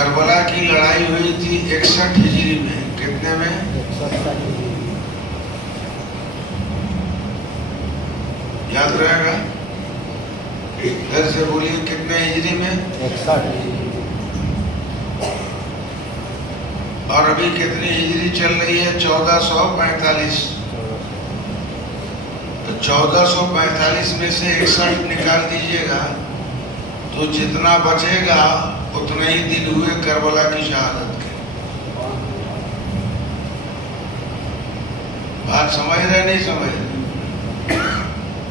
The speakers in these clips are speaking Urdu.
کربلا کی لڑائی ہوئی تھی 61 ہجری میں. کتنے میں؟ 61. یاد رہے گا؟ پھر سے بولیے کتنے ہجری میں؟ 61. اور ابھی کتنی ہجری چل رہی ہے؟ 1445. تو 1445 میں سے 61 نکال دیجئے گا تو جتنا بچے گا اتنے ہی دن ہوئے کربلا کی شہادت کے. بات سمجھ رہے نہیں سمجھ رہے؟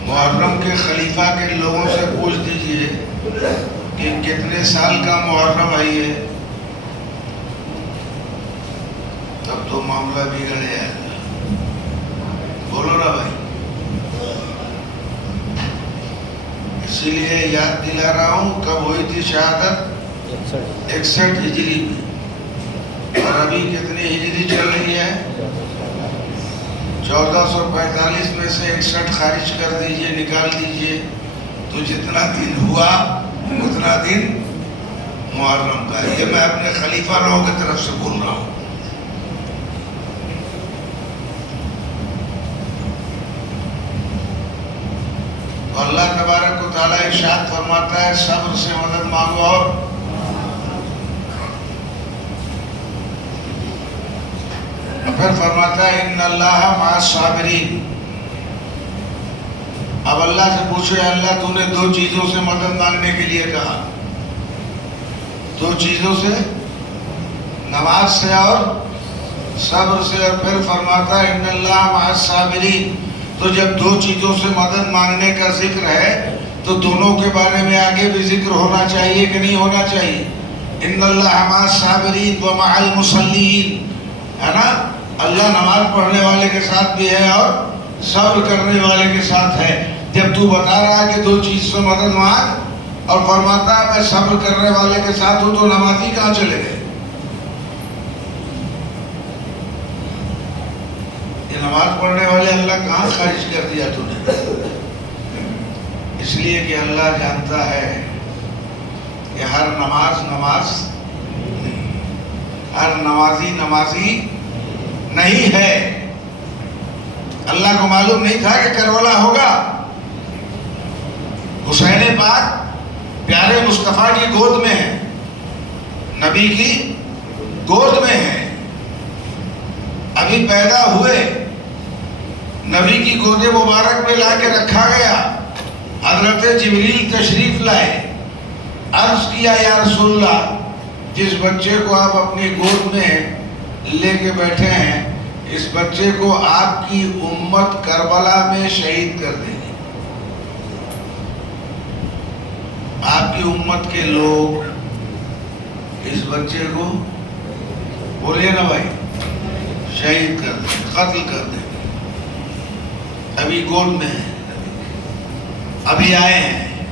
محرم کے خلیفہ کے لوگوں سے پوچھ دیجئے کہ کتنے سال کا محرم آئی ہے، تب تو معاملہ بگڑ جائے گا. بولو نا بھائی. اسی لیے یاد دلا رہا ہوں کب ہوئی تھی شہادت؟ 61 ہجری میں. اور ابھی کتنی ہجری چل رہی ہے؟ 1445 میں سے 61 خارج کر دیجئے، نکال دیجئے تو جتنا دن ہوا اتنا دن محرم کا. یہ میں اپنے خلیفہ لوگوں کی طرف سے بول رہا ہوں. اللہ تبارک و تعالیٰ ارشاد فرماتا ہے صبر سے مدد مانگو. اور پھر فرماتا ہے ان اللہ مع الصابرین. اب اللہ سے پوچھے اللہ تو نے 2 چیزوں سے مدد مانگنے کے لیے کہا. 2 چیزوں سے، نماز سے اور صبر سے. اور پھر فرماتا ہے ان اللہ مع الصابرین. تو جب 2 چیزوں سے مدد مانگنے کا ذکر ہے تو دونوں کے بارے میں آگے بھی ذکر ہونا چاہیے کہ نہیں ہونا چاہیے؟ ان اللہ مع الصابرین ومع المصلین، ہے نا؟ اللہ نماز پڑھنے والے کے ساتھ بھی ہے اور صبر کرنے والے کے ساتھ ہے. جب تو بتا رہا ہے کہ 2 چیز سے مدد مانگ اور فرماتا ہے میں صبر کرنے والے کے ساتھ ہوں، تو نمازی کہاں چلے گئے؟ نماز پڑھنے والے اللہ کہاں خارج کر دیا تو نے؟ اس لیے کہ اللہ جانتا ہے کہ ہر نماز ہر نمازی نہیں ہے. اللہ کو معلوم نہیں تھا کہ کربلا ہوگا. حسین پاک پیارے مصطفیٰ کی گود میں ہے، نبی کی گود میں ہے. ابھی پیدا ہوئے نبی کی گود مبارک میں لا کے رکھا گیا. حضرت جبریل تشریف لائے، عرض کیا یا رسول اللہ جس بچے کو آپ اپنی گود میں لے کے بیٹھے ہیں اس بچے کو آپ کی امت کربلا میں شہید کر دے گی. آپ کی امت کے لوگ اس بچے کو بولے نا بھائی شہید کر دیں، قتل کر دیں. ابھی گود میں ہیں، ابھی آئے ہیں،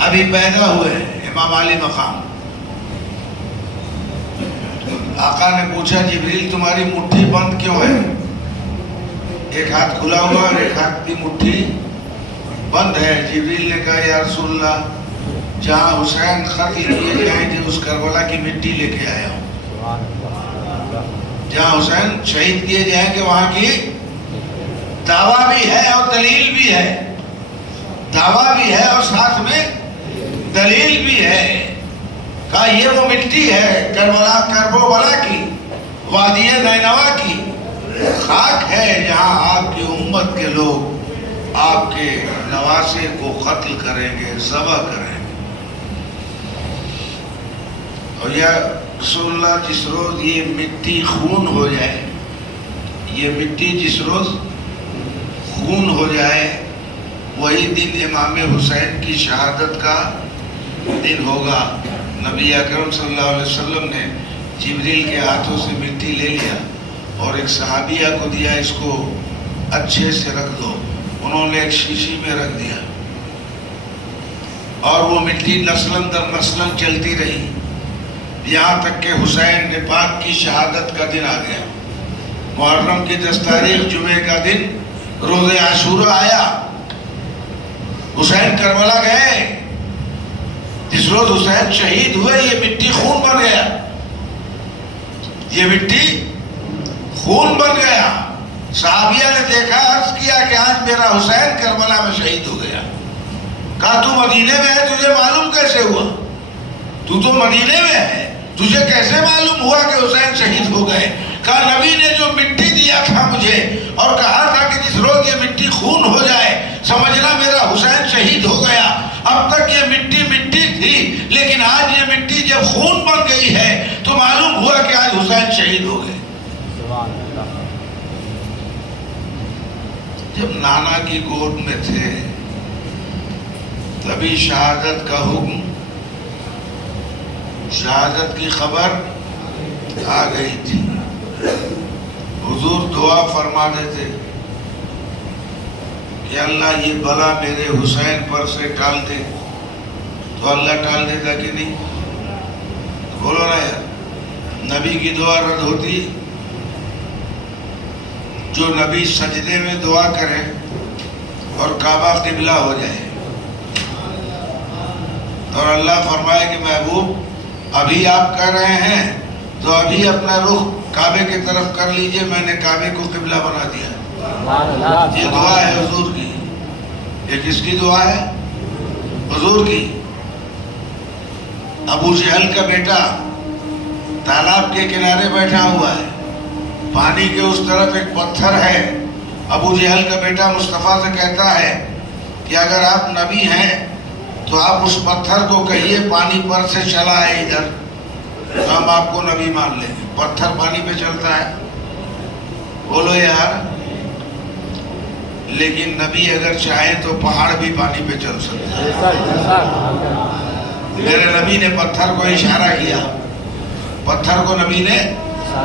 ابھی پیدا ہوئے ہیں، امام علی مقام. آقا نے پوچھا جبریل تمہاری مٹھی بند کیوں ہے؟ ایک ہاتھ کھلا ہوا اور ایک ہاتھ کی مٹھی بند ہے. جبریل نے کہا یا رسول اللہ جہاں حسین قتل کیے جائیں کہ اس کربلا کی مٹی لے کے آیا ہوں. جہاں حسین شہید کیے جائیں کہ وہاں کی دعویٰ بھی ہے اور دلیل بھی ہے. دعویٰ بھی ہے اور ساتھ میں دلیل بھی ہے. کہا یہ وہ مٹی ہے کربلا کی، وادی نینوا کی خاک ہے جہاں آپ کی امت کے لوگ آپ کے نواسے کو قتل کریں گے، ذبح کریں گے. اور یا رسول اللہ جس روز یہ مٹی خون ہو جائے، یہ مٹی جس روز خون ہو جائے وہی دن امام حسین کی شہادت کا دن ہوگا. نبی اکرم صلی اللہ علیہ وسلم نے جبریل کے ہاتھوں سے مٹی لے لیا اور ایک صحابیہ کو دیا اس کو اچھے سے رکھ دو. انہوں نے ایک شیشی میں رکھ دیا اور وہ مٹی نسلاً در نسلاً چلتی رہی یہاں تک کہ حسین پاک کی شہادت کا دن آ گیا. محرم کی 10 تاریخ جمعے کا دن روز عاشورہ آیا. حسین کربلا گئے. جس جس روز حسین شہید ہوئے یہ مٹی خون بن گیا، یہ مٹی خون بن گیا۔ صحابیہ نے دیکھا، عرض کیا کہ آج میرا حسین کربلا میں شہید ہو گیا۔ کہا تو مدینے میں ہے، تجھے معلوم کیسے ہوا؟ تو مدینے میں ہے، تجھے کیسے معلوم ہوا کہ حسین شہید ہو گئے؟ کہا نبی نے جو مٹی دیا تھا مجھے اور کہا تھا کہ جس روز یہ مٹی خون ہو جائے سمجھنا میرا حسین شہید ہو گیا۔ اب تک یہ مٹی مٹی تھی، لیکن آج یہ مٹی جب خون بن گئی ہے تو معلوم ہوا کہ آج حسین شہید ہو گئے۔ جب نانا کی گود میں تھے تبھی شہادت کا حکم، شہادت کی خبر آ گئی تھی۔ حضور دعا فرما دیتے کہ اللہ یہ بلا میرے حسین پر سے ٹال دے، تو اللہ ٹال دیتا کہ نہیں؟ بولو نا یار، نبی کی دعا رد ہوتی؟ جو نبی سجدے میں دعا کرے اور کعبہ قبلہ ہو جائے اور اللہ فرمائے کہ محبوب ابھی آپ کر رہے ہیں تو ابھی اپنا رخ کعبے کی طرف کر لیجئے، میں نے کعبے کو قبلہ بنا دیا۔ یہ دعا ہے حضور کی۔ یہ کس کی دعا ہے؟ حضور کی۔ ابو جہل کا بیٹا تالاب کے کنارے بیٹھا ہوا ہے، پانی کے اس طرف ایک پتھر ہے۔ ابو جہل کا بیٹا مصطفیٰ سے کہتا ہے کہ اگر آپ نبی ہیں تو آپ اس پتھر کو کہیے پانی پر سے چلا ہے ادھر، تو ہم آپ کو نبی مان لیں گے۔ پتھر پانی پہ چلتا ہے؟ بولو یار۔ لیکن نبی اگر چاہے تو پہاڑ بھی پانی پہ چل سکتا ہے۔ میرے نبی نے پتھر کو اشارہ کیا، پتھر کو نبی نے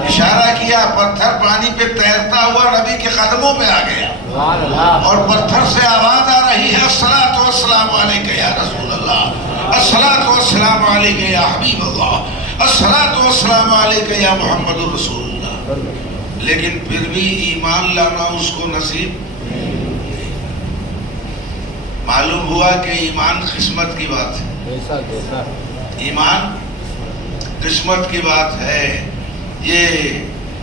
اشارہ کیا، پتھر پانی پہ تیرتا ہوا نبی کے قدموں پہ آ گیا اور پتھر سے آواز آ رہی ہے الصلاۃ والسلام علیک یا رسول اللہ، الصلاۃ والسلام علیک یا حبیب اللہ، الصلاۃ والسلام علیک یا محمد رسول اللہ۔ لیکن پھر بھی ایمان لانا اس کو نصیب نہیں۔ معلوم ہوا کہ ایمان قسمت کی بات ہے، ایمان قسمت کی بات ہے۔ یہ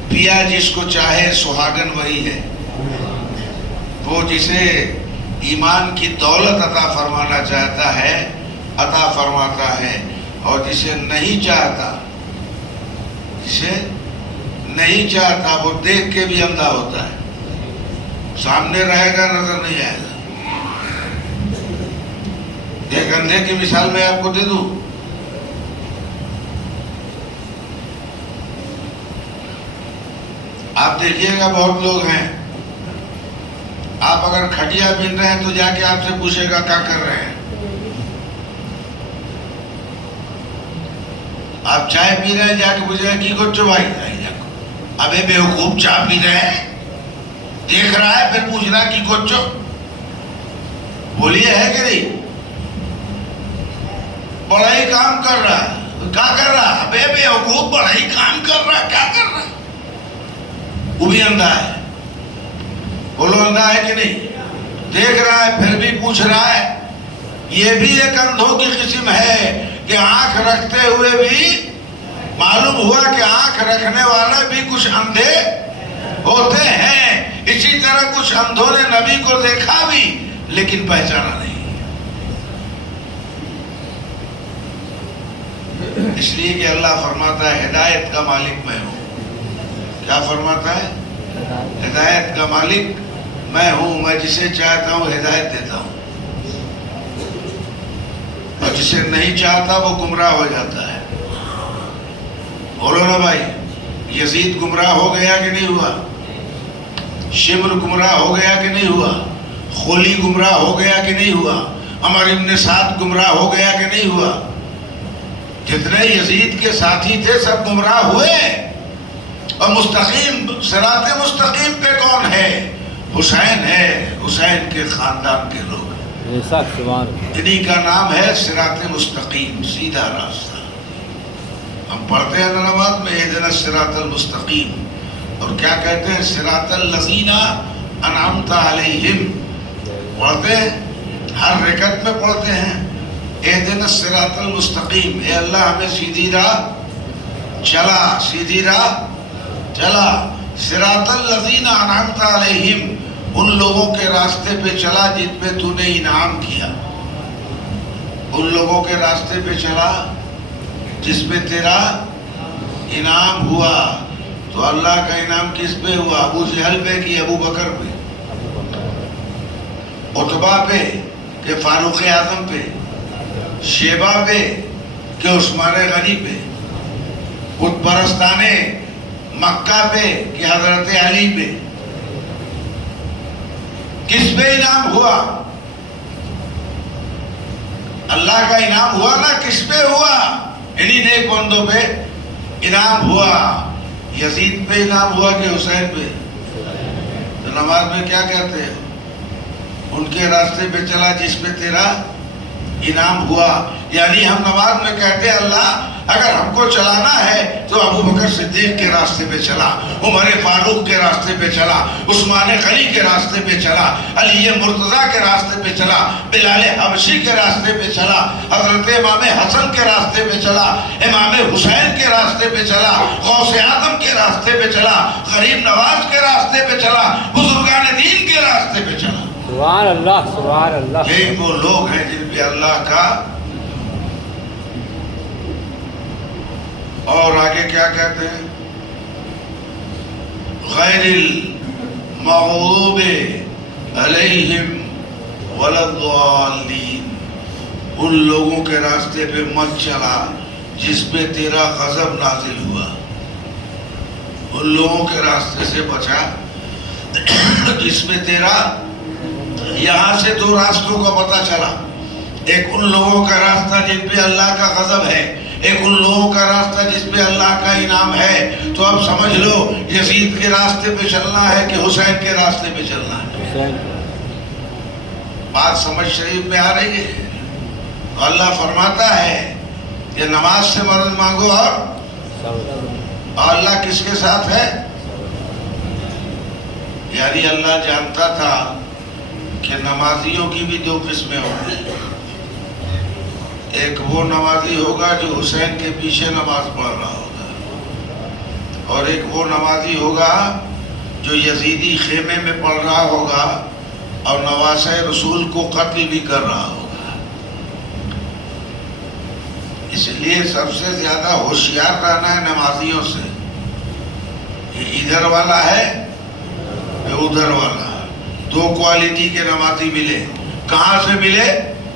پیا جس کو چاہے سہاگن وہی ہے، وہ جسے ایمان کی دولت عطا فرمانا چاہتا ہے عطا فرماتا ہے، اور جسے نہیں چاہتا، جسے نہیں چاہتا وہ دیکھ کے بھی اندھا ہوتا ہے، سامنے رہے گا نظر نہیں آئے گا۔ ایک اندھے کی مثال میں آپ کو دے دوں۔ آپ دیکھیے گا بہت لوگ ہیں، آپ اگر کھٹیا پہن رہے ہیں تو جا کے آپ سے پوچھے گا کیا کر رہے ہیں۔ آپ چائے پی رہے ہیں، جا کے پوچھے گا کی کچھ بھائی، ابے بیوقوف چائے پی رہے ہیں، دیکھ رہا ہے پھر پوچھ رہا ہے کی کچھ، بولیے ہے کہ نہیں؟ بڑا ہی کام کر رہا ہے، کیا کر رہا ہے؟ ابے بیوقوف بڑا ہی کام کر رہا ہے، کیا کر رہا ہے؟ وہ بھی اندھا ہے۔ بولو اندھا ہے کہ نہیں؟ دیکھ رہا ہے پھر بھی پوچھ رہا ہے۔ یہ بھی ایک اندھوں کی قسم ہے کہ آنکھ رکھتے ہوئے بھی معلوم ہوا کہ آنکھ رکھنے والے بھی کچھ اندھے ہوتے ہیں۔ اسی طرح کچھ اندھوں نے نبی کو دیکھا بھی لیکن پہچانا نہیں۔ اس لیے کہ اللہ فرماتا ہے ہدایت کا مالک میں ہوں۔ کیا فرماتا ہے؟ ہدایت کا مالک میں ہوں، میں جسے چاہتا ہوں ہدایت دیتا ہوں، اور جسے نہیں چاہتا وہ گمراہ ہو جاتا ہے۔ بولو نا بھائی، یزید گمراہ ہو گیا کہ نہیں ہوا؟ شمر گمراہ ہو گیا کہ نہیں ہوا؟ خولی گمراہ ہو گیا کہ نہیں ہوا؟ عمر ابن سعد گمراہ ہو گیا کہ نہیں ہوا؟ جتنے یزید کے ساتھی تھے سب گمراہ ہوئے، اور مستقیم صراط مستقیم پہ کون ہے؟ حسین ہے، حسین کے خاندان کے لوگ، انہی کا نام ہے صراط مستقیم، سیدھا راستہ۔ ہم پڑھتے ہیں نماز میں اہدنا الصراط المستقیم، اور کیا کہتے ہیں؟ صراط الذین انعمت علیہم پڑھتے ہیں، ہر رکعت میں پڑھتے ہیں، اہدنا الصراط المستقیم، اے اللہ ہمیں سیدھی راہ چلا، سیدھی راہ چلا، صراط الذین انعمت علیہم، ان لوگوں کے راستے پہ چلا جن پہ تو نے انعام کیا، ان لوگوں کے راستے پہ چلا جس پہ تیرا انعام ہوا۔ تو اللہ کا انعام کس پہ ہوا؟ ابو جہل پہ کہ ابو بکر پہ؟ عتبہ پہ کہ فاروق اعظم پہ؟ شیبہ پہ کہ عثمان غنی پہ؟ بت پرستان مکہ پہ کہ حضرت علی پہ؟ کس پہ انعام ہوا؟ اللہ کا انعام ہوا نا، کس پہ ہوا؟ انہی نیک بندوں پہ انعام ہوا۔ یزید پہ انعام ہوا کہ حسین پہ؟ تو نماز میں کیا کہتے ہیں؟ ان کے راستے پہ چلا جس پہ تیرا انعام ہوا۔ یعنی ہم نماز میں کہتے ہیں اللہ اگر ہم کو چلانا ہے تو ابو بکر صدیق کے راستے پہ چلا، عمر فاروق کے راستے پہ چلا، عثمان غنی کے راستے پہ چلا، علی مرتضیٰ کے راستے پہ چلا، بلال حبشی کے راستے پہ چلا، حضرت امام حسن کے راستے پہ چلا، امام حسین کے راستے پہ چلا، غوث اعظم کے راستے پہ چلا، غریب نواز کے راستے پہ چلا، بزرگان دین کے راستے پہ چلا۔ سبحان اللہ، سبحان اللہ۔ یہی وہ لوگ ہیں جن پہ اللہ کا، اور آگے کیا کہتے ہیں؟ غیر المغضوب علیہم ولا الضالین، ان لوگوں کے راستے پہ مت چلا جس پہ تیرا غضب نازل ہوا، ان لوگوں کے راستے سے بچا جس پہ تیرا، یہاں سے دو راستوں کا پتہ چلا، ایک ان لوگوں کا راستہ جن پہ اللہ کا غضب ہے، ایک ان لوگوں کا راستہ جس پہ اللہ کا انعام ہے۔ تو اب سمجھ لو یزید کے راستے پہ چلنا ہے کہ حسین کے راستے پہ چلنا ہے؟ بات سمجھ شریف میں آ رہی ہے؟ تو اللہ فرماتا ہے کہ نماز سے مدد مانگو، اور اللہ کس کے ساتھ ہے؟ یعنی اللہ جانتا تھا کہ نمازیوں کی بھی دو قسمیں ہوں گی، ایک وہ نمازی ہوگا جو حسین کے پیچھے نماز پڑھ رہا ہوگا، اور ایک وہ نمازی ہوگا جو یزیدی خیمے میں پڑھ رہا ہوگا اور نواسہ رسول کو قتل بھی کر رہا ہوگا۔ اس لیے سب سے زیادہ ہوشیار رہنا ہے نمازیوں سے، یہ ادھر والا ہے یہ ادھر والا، دو کوالٹی کے نمازی ملے۔ کہاں سے ملے؟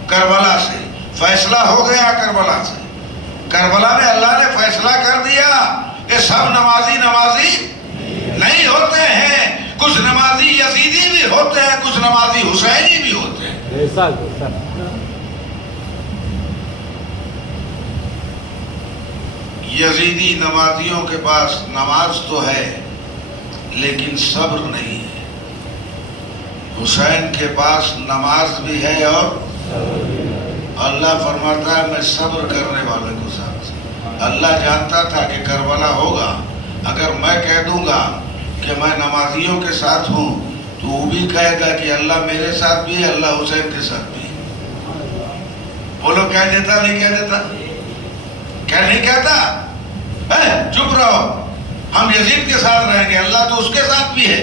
کربلا سے۔ فیصلہ ہو گیا کربلا سے، کربلا میں اللہ نے فیصلہ کر دیا کہ سب نمازی نہیں ہوتے ہیں، کچھ نمازی یزیدی بھی ہوتے ہیں، کچھ نمازی حسینی بھی ہوتے ہیں۔ یزیدی نمازیوں کے پاس نماز تو ہے لیکن صبر نہیں ہے، حسین کے پاس نماز بھی ہے اور اللہ فرماتا ہے میں صبر کرنے والے کو ساتھ۔ اللہ جانتا تھا کہ کربلا ہوگا، اگر میں کہہ دوں گا کہ میں نمازیوں کے ساتھ ہوں تو وہ بھی کہے گا کہ اللہ میرے ساتھ بھی ہے، اللہ حسین کے ساتھ بھی ہے۔ بولو کہہ دیتا نہیں کہہ دیتا؟ کیا نہیں کہتا؟ چپ رہو، ہم یزید کے ساتھ رہیں گے، اللہ تو اس کے ساتھ بھی ہے،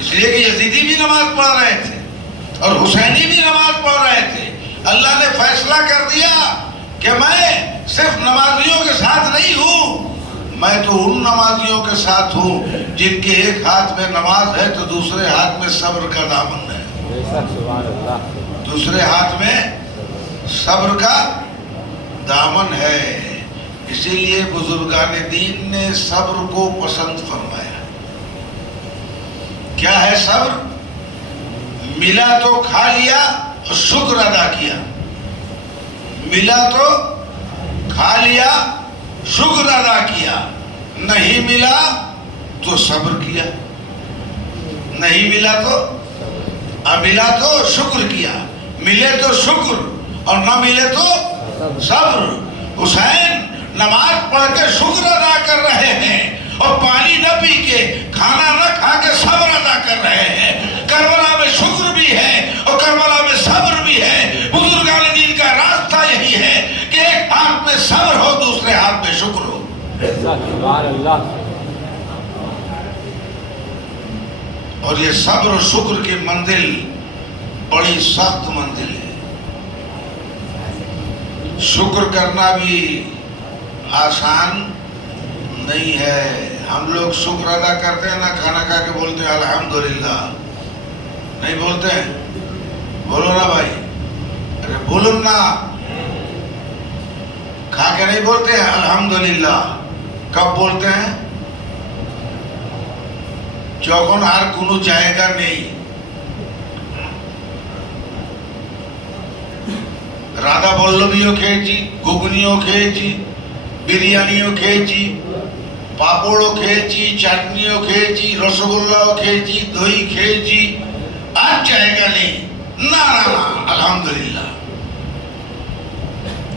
اس لیے کہ یزیدی بھی نماز پڑھ رہے تھے اور حسینی بھی نماز پڑھ رہے تھے۔ اللہ نے فیصلہ کر دیا کہ میں صرف نمازیوں کے ساتھ نہیں ہوں، میں تو ان نمازیوں کے ساتھ ہوں جن کے ایک ہاتھ میں نماز ہے تو دوسرے ہاتھ میں صبر کا دامن ہے، دوسرے ہاتھ میں صبر کا دامن ہے۔ اسی لیے بزرگان دین نے صبر کو پسند فرمایا۔ کیا ہے صبر؟ ملا تو کھا لیا، شکر ادا کیا، ملا تو کھا لیا، شکر ادا کیا، نہیں ملا تو صبر کیا، نہیں ملا تو ملا تو شکر کیا، ملے تو شکر اور نہ ملے تو صبر۔ حسین نماز پڑھ کے شکر ادا کر رہے ہیں اور پانی نہ پی کے، کھانا نہ کھا کے صبر ادا کر رہے ہیں۔ کربلا میں شکر بھی ہے اور کربلا میں صبر بھی ہے۔ بزرگان دین کا صبر ہو، دوسرے ہاتھ میں شکر ہو. سبحان اللہ. اور یہ صبر و شکر کی منزل بڑی سخت منزل ہے. شکر کرنا بھی آسان نہیں ہے. ہم لوگ شکر ادا کرتے ہیں نا، کھانا کھا کے بولتے ہیں الحمدللہ، نہیں بولتے ہیں؟ بولو نا بھائی، ارے بولو نا. کھا کے نہیں بولتے ہیں الحمدللہ. کب بولتے ہیں؟ যখন আর কোনো জায়গা নেই. রাধা বল্লভীও খেয়েছি, ঘুগনিও খেয়েছি, বিরিয়ানিও খেয়েছি, পাপড়ও খেয়েছি, চাটনিও খেয়েছি, রসগোল্লাও খেয়েছি, দই খেয়েছি, আর জায়গা নেই. না না না, আলহামদুলিল্লাহ.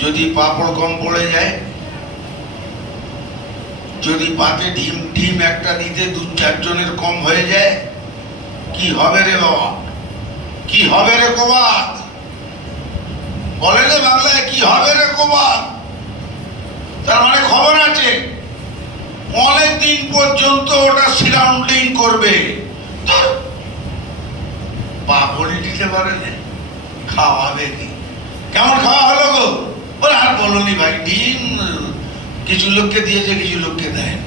যদি পাপড় কম পড়ে যায়, যদি পাতে ডিম একটা দিতে 2-4 জনের কম হয়ে যায়, কি হবে রে বাবা? কি হবে রে কোবাদ? বলে রে বাংলায় কি হবে রে কোবাদ? তার মানে খবর আছে অনেক দিন পর্যন্ত ওটা সারাউন্ডিং করবে. পাপড়ি দিতে পারে না, খাওয়াবে কি? কেমন খাওয়া হলো গো? বলে আর বলোনি ভাই, ডিম কিছু লোককে দিয়েছে, কিছু লোককে দেয়নি.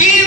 3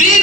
3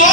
2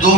2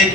1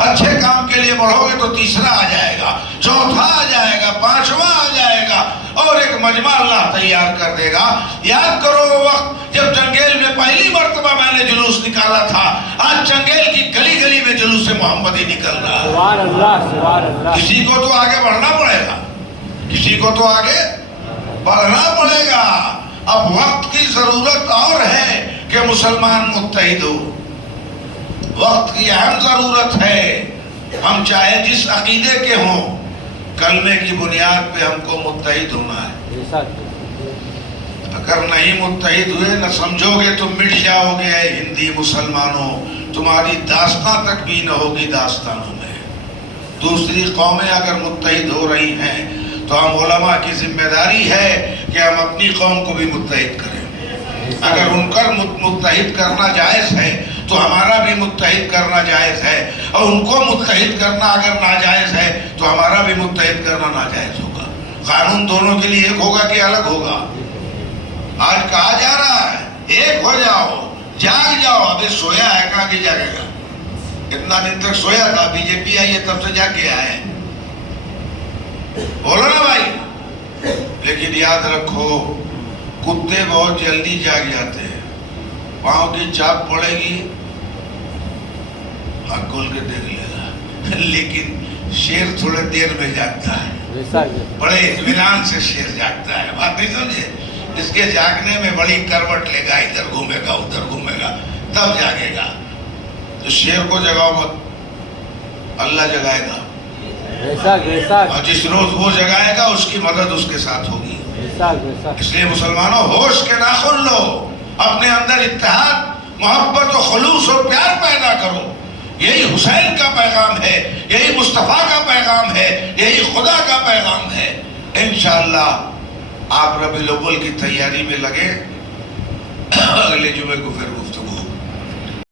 اچھے کام کے لیے بڑھو گے تو تیسرا آ جائے گا, چوتھا آ جائے گا, پانچواں آ جائے گا, اور ایک مجمع اللہ تیار کر دے گا. یاد کرو وہ وقت جب چنگیل میں پہلی مرتبہ میں نے جلوس نکالا تھا, آج چنگیل کی گلی گلی میں جلوس محمدی نکل رہا ہے. سبحان اللہ, سبحان اللہ. کسی کو تو آگے بڑھنا پڑے گا, کسی کو تو آگے بڑھنا پڑے گا. اب وقت کی ضرورت اور ہے کہ مسلمان متحد ہو, وقت کی اہم ضرورت ہے. ہم چاہے جس عقیدے کے ہوں, کلمے کی بنیاد پہ ہم کو متحد ہونا ہے. بے شک. اگر نہیں متحد ہوئے نہ سمجھو گے تو مٹ جاؤ گے اے ہندی مسلمانوں, تمہاری داستان تک بھی نہ ہوگی داستانوں میں. دوسری قومیں اگر متحد ہو رہی ہیں تو ہم علماء کی ذمہ داری ہے کہ ہم اپنی قوم کو بھی متحد کریں. اگر ان کا متحد کرنا جائز ہے تو ہمارا بھی متحد کرنا جائز ہے, اور ان کو متحد کرنا اگر ناجائز ہے تو ہمارا بھی متحد کرنا ناجائز ہوگا. قانون دونوں کے لیے ایک ہوگا کہ الگ ہوگا؟ آج کہا جا رہا ہے ایک ہو جاؤ, جاگ جاؤ. ابھی سویا ہے, کہاں کی جاگے گا؟ اتنا دن تک سویا تھا, بی جے پی آئی ہے تب سے جاگ کے آئے. بولو نا بھائی. لیکن یاد رکھو, کتے بہت جلدی جاگ جاتے ہیں. پاؤں کی چاپ پڑے گی, ہاتھ کھول کے دیکھ لے گا, لیکن شیر تھوڑے دیر میں جاگتا ہے. بے شک. بڑے اطمینان سے شیر جاگتا ہے. بات نہیں سمجھے؟ اس کے جاگنے میں بڑی کروٹ لے گا, ادھر گھومے گا ادھر گھومے گا, تب جاگے گا. تو شیر کو جگاؤ مت, اللہ جگائے گا. بے شک, بے شک. اور جس روز وہ جگائے گا اس کی مدد اس کے ساتھ ہوگی. بے شک, بے شک. اس لیے مسلمانوں ہوش کے ناخن لو, اپنے اندر اتحاد, محبت و خلوص اور پیار پیدا کرو. یہی حسین کا پیغام ہے, یہی مصطفیٰ کا پیغام ہے, یہی خدا کا پیغام ہے. انشاءاللہ آپ ربیع الاول کی تیاری میں لگے. اگلے جمعے کو پھر گفتگو